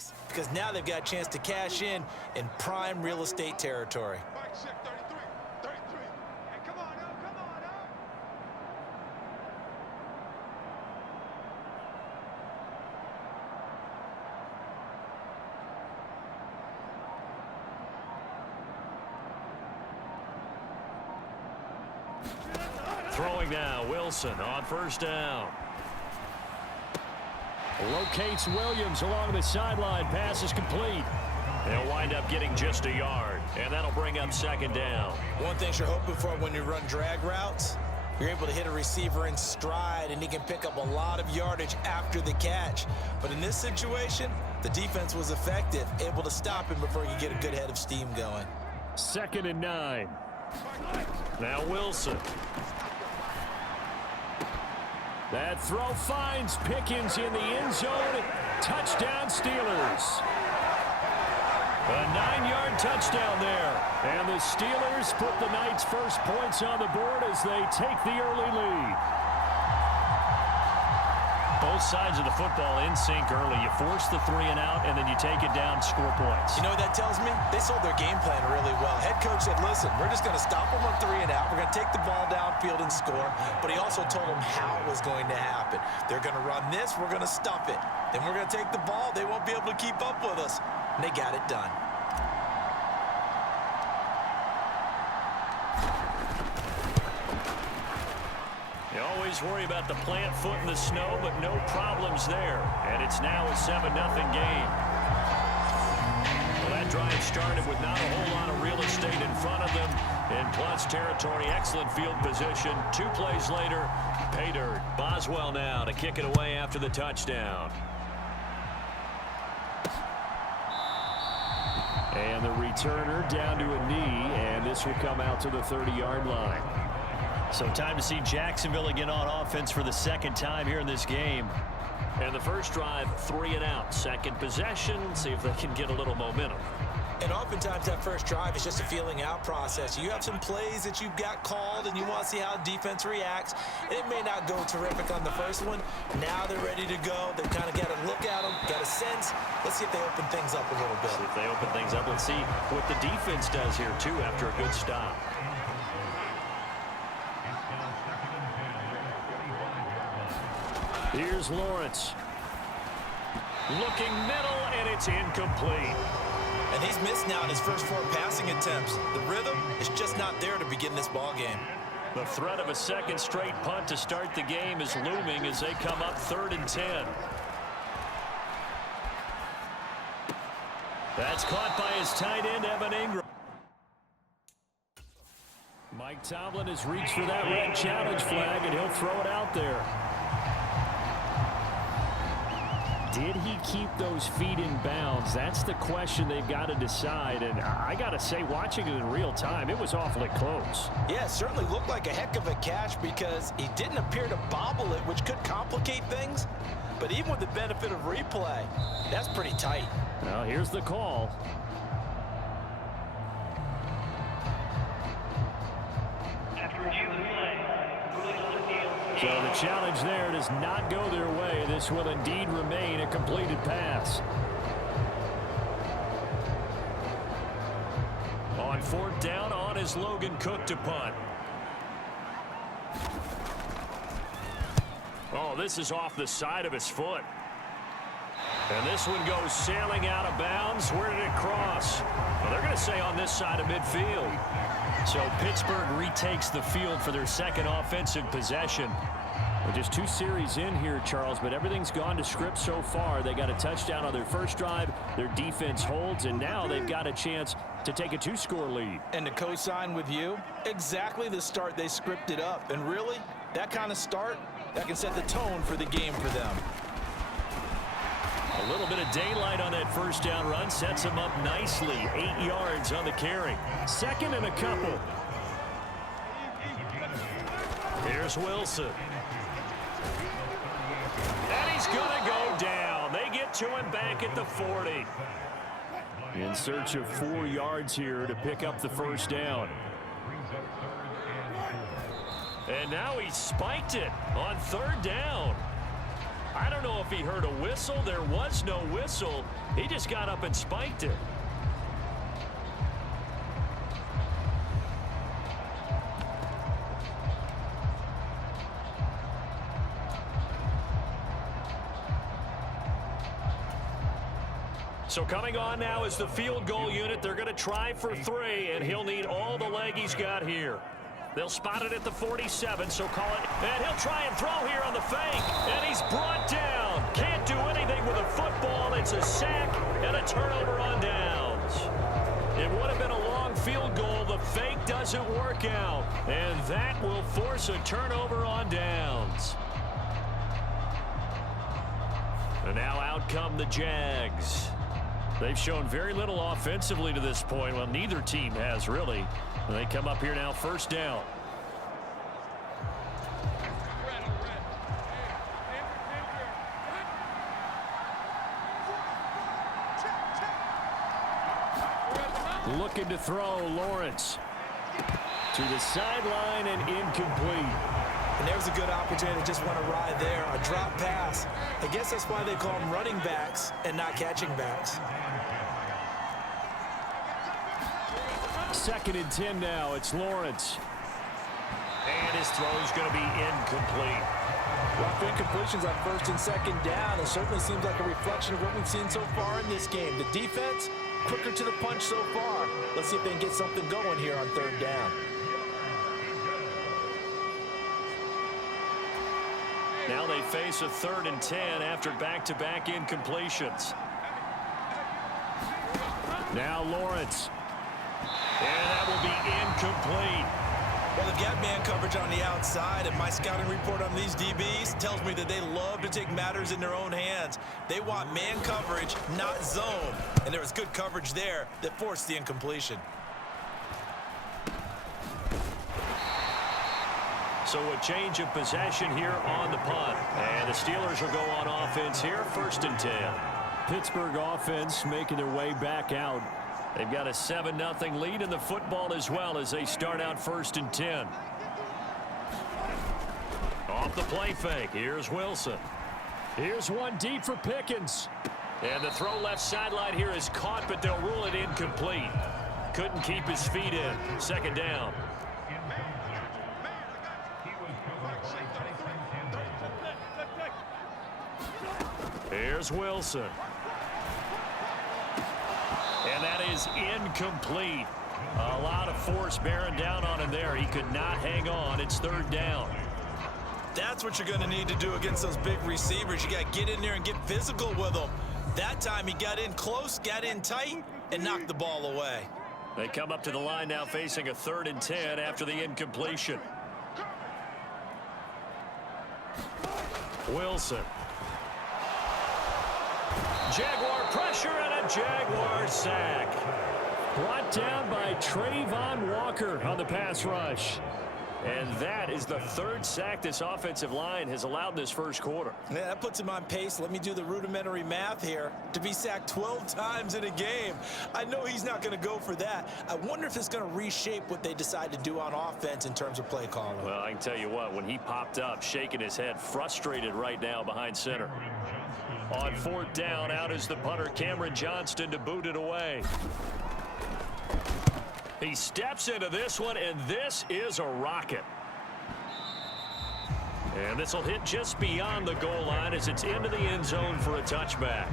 weeks because now they've got a chance to cash in prime real estate territory. Throwing now, Wilson on first down. Locates Williams along the sideline. Pass is complete. They'll wind up getting just a yard, and that'll bring up second down. One thing you're hoping for when you run drag routes, you're able to hit a receiver in stride, and he can pick up a lot of yardage after the catch. But in this situation, the defense was effective, able to stop him before he could get a good head of steam going. 2nd and 9. Now Wilson. That throw finds Pickens in the end zone. Touchdown Steelers. A 9-yard touchdown there. And the Steelers put the Knights' first points on the board as they take the early lead. Both sides of the football in sync early. You force the 3 and out, and then you take it down, score points. You know what that tells me? They sold their game plan really well. Head coach said, listen, we're just going to stop them on 3 and out. We're going to take the ball downfield and score. But he also told them how it was going to happen. They're going to run this. We're going to stuff it. Then we're going to take the ball. They won't be able to keep up with us. And they got it done. You always worry about the plant foot in the snow, but no problems there. And it's now a 7-0 game. Well, that drive started with not a whole lot of real estate in front of them. In plus territory, excellent field position. 2 plays later, pay dirt. Boswell now to kick it away after the touchdown. And the returner down to a knee, and this will come out to the 30-yard line. So time to see Jacksonville again on offense for the 2nd time here in this game. And the first drive, 3 and out. Second possession, see if they can get a little momentum. And oftentimes that first drive is just a feeling out process. You have some plays that you've got called and you want to see how defense reacts. It may not go terrific on the first one. Now they're ready to go. They've kind of got to look at them, got a sense. Let's see if they open things up a little bit. See if they open things up. Let's see what the defense does here, too, after a good stop. Here's Lawrence. Looking middle, and it's incomplete. And he's missed now in his first 4 passing attempts. The rhythm is just not there to begin this ball game. The threat of a second straight punt to start the game is looming as they come up 3rd and 10. That's caught by his tight end, Evan Ingram. Mike Tomlin has reached for that red challenge flag, and he'll throw it out there. Did he keep those feet in bounds? That's the question they've got to decide. And I got to say, watching it in real time, it was awfully close. Yeah, it certainly looked like a heck of a catch because he didn't appear to bobble it, which could complicate things. But even with the benefit of replay, that's pretty tight. Well, here's the call. So the challenge there does not go their way. This will indeed remain a completed pass. On 4th down, on is Logan Cook to punt. Oh, this is off the side of his foot. And this one goes sailing out of bounds. Where did it cross? Well, they're going to say on this side of midfield. So Pittsburgh retakes the field for their 2nd offensive possession. Well, just 2 series in here, Charles, but everything's gone to script so far. They got a touchdown on their first drive. Their defense holds, and now they've got a chance to take a 2-score lead. And to co-sign with you, exactly the start they scripted up. And really, that kind of start, that can set the tone for the game for them. A little bit of daylight on that first down run sets him up nicely. 8 yards on the carry. 2nd and a couple. Here's Wilson. And he's going to go down. They get to him back at the 40. In search of 4 yards here to pick up the first down. And now he spiked it on 3rd down. I don't know if he heard a whistle. There was no whistle. He just got up and spiked it. So coming on now is the field goal unit. They're going to try for 3, and he'll need all the leg he's got here. They'll spot it at the 47, so call it. And he'll try and throw here on the fake. And he's brought down. Can't do anything with a football. It's a sack and a turnover on downs. It would have been a long field goal. The fake doesn't work out. And that will force a turnover on downs. And now out come the Jags. They've shown very little offensively to this point. Well, neither team has really. And they come up here now, first down. Looking to throw, Lawrence. To the sideline and incomplete. And there's a good opportunity to just want to ride there. A drop pass. I guess that's why they call them running backs and not catching backs. 2nd and 10 now. It's Lawrence. And his throw is going to be incomplete. Rough incompletions on 1st and 2nd down. It certainly seems like a reflection of what we've seen so far in this game. The defense, quicker to the punch so far. Let's see if they can get something going here on 3rd down. Now they face a 3rd and 10 after back-to-back incompletions. Now Lawrence. And that will be incomplete. Well, they've got man coverage on the outside, and my scouting report on these DBs tells me that they love to take matters in their own hands. They want man coverage, not zone. And there was good coverage there that forced the incompletion. So a change of possession here on the punt. And the Steelers will go on offense here, 1st and 10. Pittsburgh offense making their way back out. They've got a 7-0 lead in the football as well as they start out 1st and 10. Off the play fake. Here's Wilson. Here's one deep for Pickens. And the throw left sideline here is caught, but they'll rule it incomplete. Couldn't keep his feet in. 2nd down. Here's Wilson. And that is incomplete. A lot of force bearing down on him there. He could not hang on. It's 3rd down. That's what you're going to need to do against those big receivers. You got to get in there and get physical with them. That time he got in close, got in tight, and knocked the ball away. They come up to the line now facing a 3rd and 10 after the incompletion. Wilson. Jaguar pressure and a Jaguar sack. Brought down by Trayvon Walker on the pass rush. And that is the 3rd sack this offensive line has allowed this 1st quarter. Yeah, that puts him on pace. Let me do the rudimentary math here. To be sacked 12 times in a game. I know he's not going to go for that. I wonder if it's going to reshape what they decide to do on offense in terms of play calling. Well, I can tell you what, when he popped up, shaking his head, frustrated right now behind center. On 4th down, out is the punter, Cameron Johnston, to boot it away. He steps into this one, and this is a rocket. And this will hit just beyond the goal line as it's into the end zone for a touchback.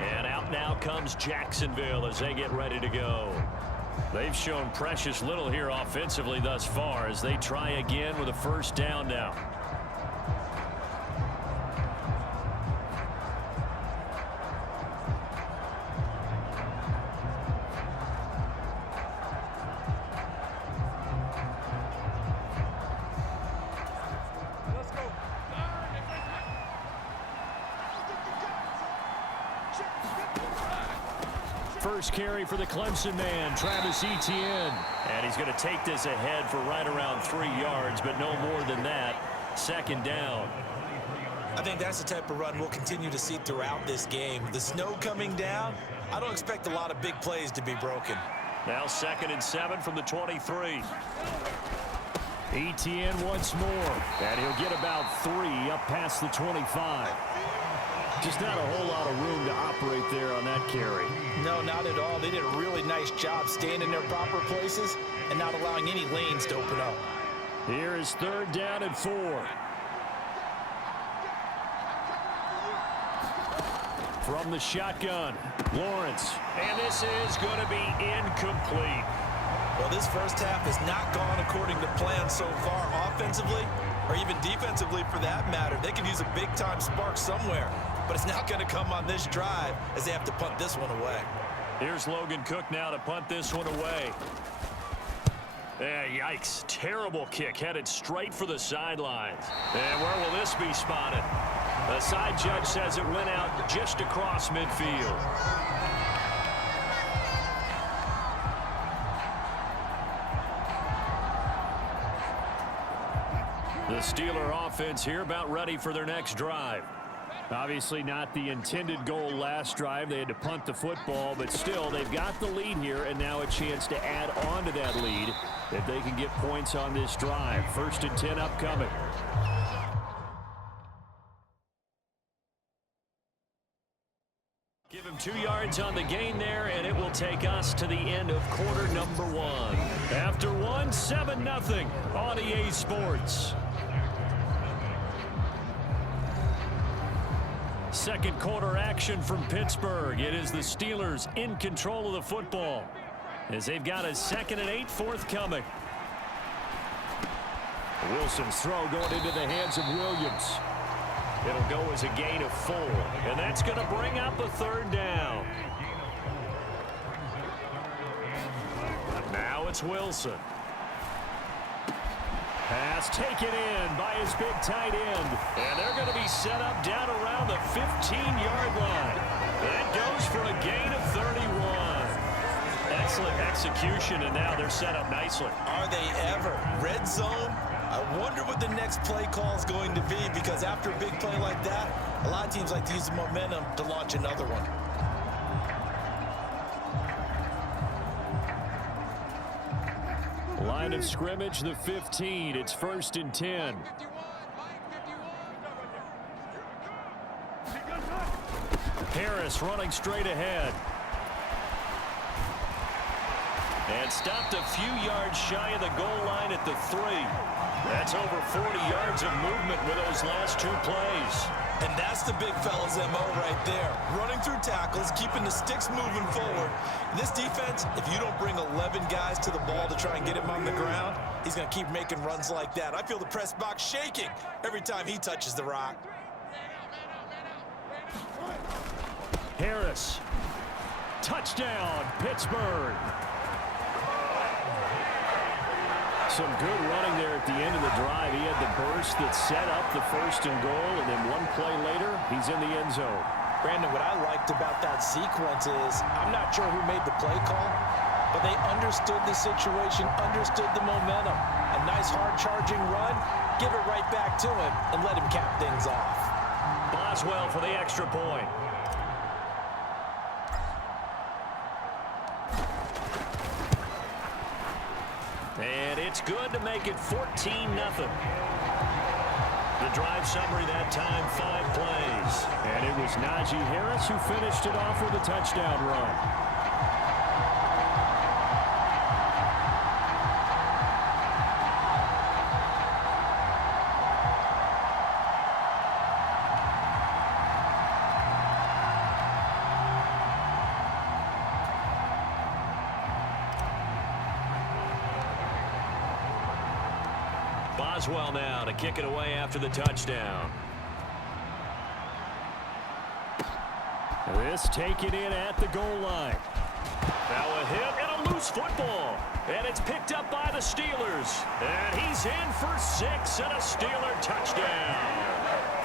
And out now comes Jacksonville as they get ready to go. They've shown precious little here offensively thus far as they try again with a 1st down now. First carry for the Clemson man, Travis Etienne. And he's going to take this ahead for right around 3 yards, but no more than that. 2nd down. I think that's the type of run we'll continue to see throughout this game. The snow coming down, I don't expect a lot of big plays to be broken. Now 2nd and 7 from the 23. ETN once more, and he'll get about 3 up past the 25. Just not a whole lot of room to operate there on that carry. No, not at all. They did a really nice job staying in their proper places and not allowing any lanes to open up. Here is 3rd down and 4. From the shotgun, Lawrence. And this is going to be incomplete. Well, this first half has not gone according to plan so far offensively or even defensively for that matter. They could use a big-time spark somewhere, but it's not going to come on this drive as they have to punt this one away. Here's Logan Cook now to punt this one away. Yikes. Terrible kick headed straight for the sidelines. And where will this be spotted? The side judge says it went out just across midfield. The Steeler offense here about ready for their next drive. Obviously not the intended goal last drive. They had to punt the football, but still they've got the lead here and now a chance to add on to that lead if they can get points on this drive. 1st and 10 upcoming. Give him 2 yards on the gain there, and it will take us to the end of quarter number 1. After 1, 7-0 on EA Sports. Second quarter action from Pittsburgh. It is the Steelers in control of the football as they've got a 2nd and 8 forthcoming. Wilson's throw going into the hands of Williams. It'll go as a gain of 4, and that's going to bring up a 3rd down. Now it's Wilson. Pass taken in by his big tight end. And they're going to be set up down around the 15-yard line. That goes for a gain of 31. Excellent execution, and now they're set up nicely. Are they ever? Red zone? I wonder what the next play call is going to be, because after a big play like that, a lot of teams like to use the momentum to launch another one. Line of scrimmage, the 15. It's 1st and 10. Harris running straight ahead. And stopped a few yards shy of the goal line at the 3. That's over 40 yards of movement with those last 2 plays. And that's the big fella's MO right there. Running through tackles, keeping the sticks moving forward. This defense, if you don't bring 11 guys to the ball to try and get him on the ground, he's going to keep making runs like that. I feel the press box shaking every time he touches the rock. Harris. Touchdown, Pittsburgh. Some good running there at the end of the drive. He had the burst that set up the 1st and goal, and then 1 play later, he's in the end zone. Brandon, what I liked about that sequence is I'm not sure who made the play call, but they understood the situation, understood the momentum. A nice hard-charging run, give it right back to him, and let him cap things off. Boswell for the extra point. And it's good to make it 14-0. The drive summary that time, 5 plays. And it was Najee Harris who finished it off with a touchdown run. Boswell now to kick it away after the touchdown. This taken in at the goal line. Now a hit and a loose football. And it's picked up by the Steelers. And he's in for 6 and a Steeler touchdown.